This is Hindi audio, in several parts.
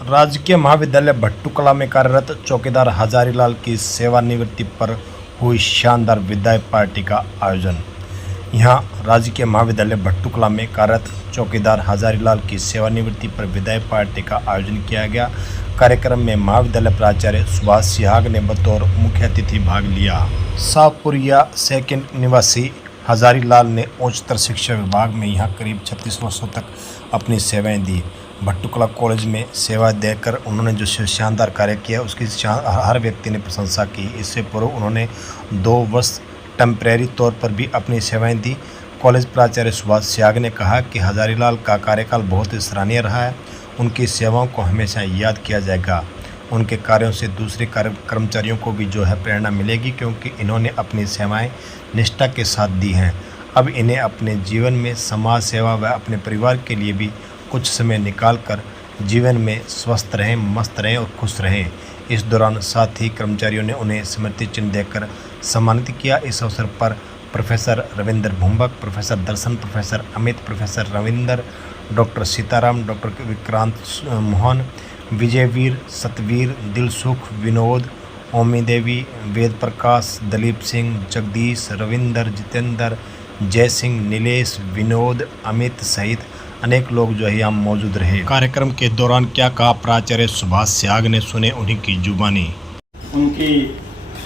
राजकीय महाविद्यालय भट्टूकला में कार्यरत चौकीदार हजारीलाल की सेवानिवृत्ति पर हुई शानदार विदाई पार्टी का आयोजन। यहां राजकीय महाविद्यालय भट्टूकला में कार्यरत चौकीदार हजारीलाल की सेवानिवृत्ति पर विदाई पार्टी का आयोजन किया गया। कार्यक्रम में महाविद्यालय प्राचार्य सुभाष सिहाग ने बतौर मुख्य अतिथि भाग लिया। शाहपुरिया सेकंड निवासी हजारीलाल ने उच्चतर शिक्षा विभाग में यहां करीब 36 वर्षों तक अपनी सेवाएं दी। भट्टूकला कॉलेज में सेवा देकर उन्होंने जो शानदार कार्य किया उसकी हर व्यक्ति ने प्रशंसा की। इससे पूर्व उन्होंने 2 वर्ष टेम्परेरी तौर पर भी अपनी सेवाएं दी। कॉलेज प्राचार्य सुभाष सिहाग ने कहा कि हजारीलाल का कार्यकाल बहुत ही सराहनीय रहा है। उनकी सेवाओं को हमेशा याद किया जाएगा। उनके कार्यों से दूसरे कर्मचारियों को भी प्रेरणा मिलेगी, क्योंकि इन्होंने अपनी सेवाएं निष्ठा के साथ दी हैं। अब इन्हें अपने जीवन में समाज सेवा व अपने परिवार के लिए भी कुछ समय निकालकर जीवन में स्वस्थ रहें, मस्त रहें और खुश रहें। इस दौरान साथ ही कर्मचारियों ने उन्हें स्मृति चिन्ह देकर सम्मानित किया। इस अवसर पर professor Ravindra Bhumbak, professor Darshan, professor Amit, professor Ravindra, doctor Sitaram, doctor Vikrant Mohan, Vijayvir, Satveer, Dilsukh, Vinod, Omi Devi, Ved Prakash, Dalip Singh, Jagdish, Ravindra, Jitendra, Jai Singh, Nilesh, Vinod, Amit सहित अनेक लोग यहाँ मौजूद रहे। कार्यक्रम के दौरान क्या कहा प्राचार्य सुभाष सिहाग ने, सुने उन्हीं की जुबानी। उनकी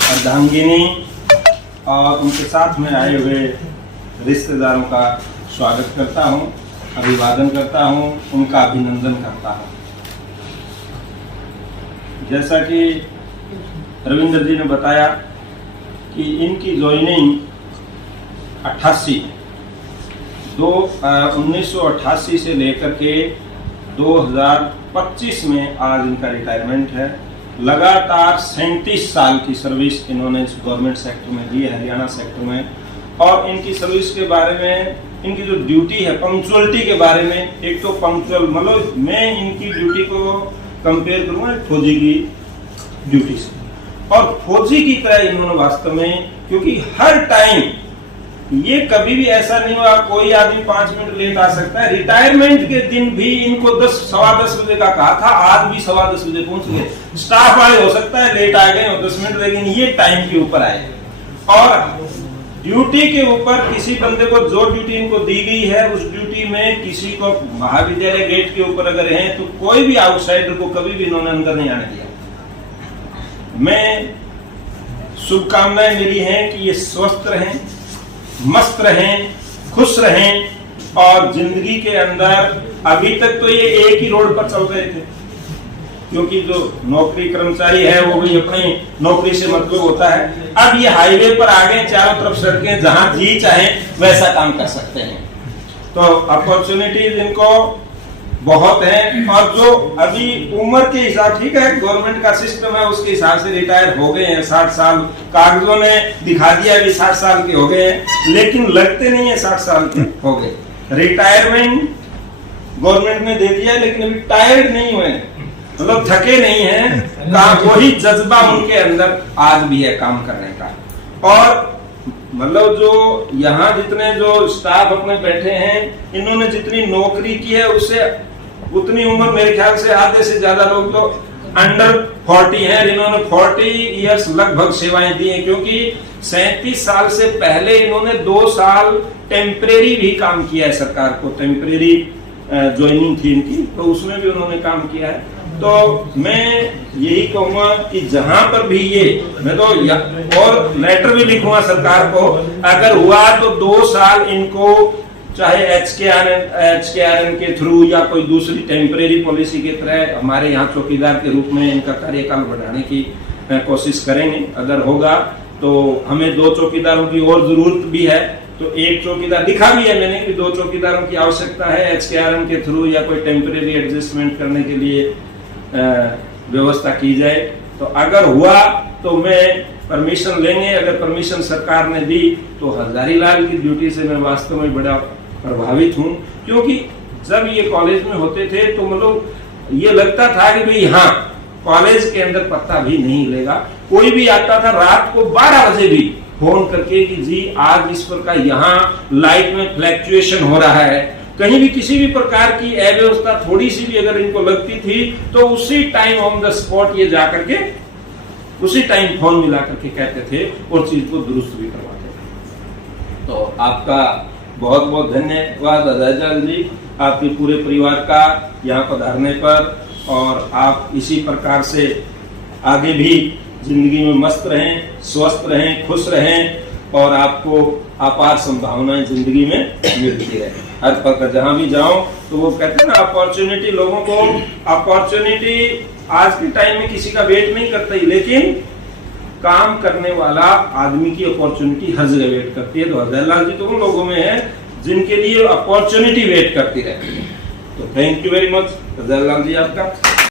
अर्धांगिनी और उनके साथ में आए हुए रिश्तेदारों का स्वागत करता हूं, अभिवादन करता हूं, उनका अभिनंदन करता हूं। जैसा कि रविंद्र जी ने बताया कि इनकी ज्वाइनिंग 1988 से लेकर के 2025 में आज इनका रिटायरमेंट है। लगातार 37 साल की सर्विस इन्होंने इस गवर्नमेंट सेक्टर में दी है, हरियाणा सेक्टर में। और इनकी सर्विस के बारे में, इनकी जो ड्यूटी है, पंक्चुअलिटी के बारे में, एक तो पंक्चुअल, मतलब मैं इनकी ड्यूटी को कंपेयर करूंगा फौजी की ड्यूटी से, और फौजी की तरह इन्होंने वास्तव में, क्योंकि हर टाइम ये कभी भी ऐसा नहीं हुआ कोई आदमी 5 मिनट लेट आ सकता है। रिटायरमेंट के दिन भी इनको 10-10:15 बजे का कहा था, आज भी 10:15 बजे पहुंच गए। स्टाफ वाले हो सकता है लेट आ गए और 10 मिनट, लेकिन ये टाइम के ऊपर आए। और ड्यूटी के ऊपर किसी बंदे को जो ड्यूटी इनको दी गई है, उस ड्यूटी में किसी को महाविद्यालय गेट के ऊपर अगर है तो कोई भी आउटसाइडर को कभी भी इन्होंने अंदर नहीं आने दिया। मैं शुभकामनाएं मेरी हैं कि ये स्वस्थ रहें, मस्त रहें, खुश रहें, और जिंदगी के अंदर अभी तक तो ये एक ही रोड पर चल रहे थे, क्योंकि जो नौकरी कर्मचारी है वो भी अपनी नौकरी से मतलब होता है। अब ये हाईवे पर आ गए, चारों तरफ सड़कें, जहां जी चाहे वैसा काम कर सकते हैं। तो अपॉर्चुनिटीज इनको बहुत है। और जो अभी उम्र के हिसाब, ठीक है गवर्नमेंट का सिस्टम है, उसके हिसाब से रिटायर हो गए हैं 60 साल, कागजों ने दिखा दिया भी 60 साल के हो गए हैं, लेकिन लगते नहीं है 60 साल के हो गए। रिटायरमेंट गवर्नमेंट ने दे दिया, लेकिन अभी टायर्ड नहीं हुए, मतलब थके नहीं है। वही जज्बा उनके अंदर आज भी है काम करने का। और मतलब जो यहाँ जितने जो स्टाफ अपने बैठे हैं, इन्होंने जितनी नौकरी की है उससे उतनी उम्र, मेरे ख्याल से आधे से ज्यादा लोग तो अंडर 40 हैं। इन्होंने 40 इयर्स लगभग सेवाएं दी हैं, क्योंकि 37 साल से पहले इन्होंने 2 साल टेम्परेरी भी काम किया है। सरकार को टेम्परेरी ज्वाइनिंग थी इनकी, तो उसमें भी उन्होंने काम किया है। तो मैं यही कहूंगा कि जहां पर भी ये, मैं तो और लेटर भी लिखूंगा सरकार को, अगर हुआ तो 2 साल इनको चाहे HKRN के थ्रू या कोई दूसरी टेम्परेरी पॉलिसी के तरह हमारे यहाँ चौकीदार के रूप में इनका कार्यकाल बढ़ाने की कोशिश करेंगे। अगर होगा तो हमें 2 चौकीदारों की और जरूरत भी है, तो 1 चौकीदार लिखा भी है मैंने कि 2 चौकीदारों की आवश्यकता है HKRN के थ्रू या कोई टेम्परेरी एडजस्टमेंट करने के लिए व्यवस्था की जाए। तो अगर हुआ तो मैं परमिशन लेंगे। अगर परमिशन सरकार ने दी तो हजारीलाल की ड्यूटी से मैं वास्तव में बड़ा प्रभावित हूं, क्योंकि जब ये कॉलेज में होते थे तो मतलब ये लगता था कि भाई हाँ, कॉलेज के अंदर पत्ता भी नहीं हिलेगा। कोई भी आता था रात को 12 बजे भी फोन करके कि जी आज इस प्रकार यहाँ लाइट में फ्लैक्चुएशन हो रहा है, कहीं भी किसी भी प्रकार की अव्यवस्था थोड़ी सी भी अगर इनको लगती थी तो उसी टाइम ऑन द स्पॉट ये जाकर के उसी टाइम फोन मिला करके कहते थे और चीज को दुरुस्त भी करवाते थे। तो आपका बहुत बहुत धन्यवाद अजय जी, आपके पूरे परिवार का यहाँ पधारने पर, और आप इसी प्रकार से आगे भी जिंदगी में मस्त रहें, स्वस्थ रहें, खुश रहें, और आपको अपार संभावनाएं जिंदगी में मिलती रहे। हर प्रकार जहां भी जाओ तो वो कहते हैं ना, अपॉर्चुनिटी, लोगों को अपॉर्चुनिटी आज के टाइम में किसी का वेट नहीं करता ही, लेकिन काम करने वाला आदमी की अपॉर्चुनिटी हर जगह वेट करती है। तो अजय लाल जी तो उन लोगों में है जिनके लिए अपॉर्चुनिटी वेट करती रहती है। तो thank you very much Ajay Lal ji आपका।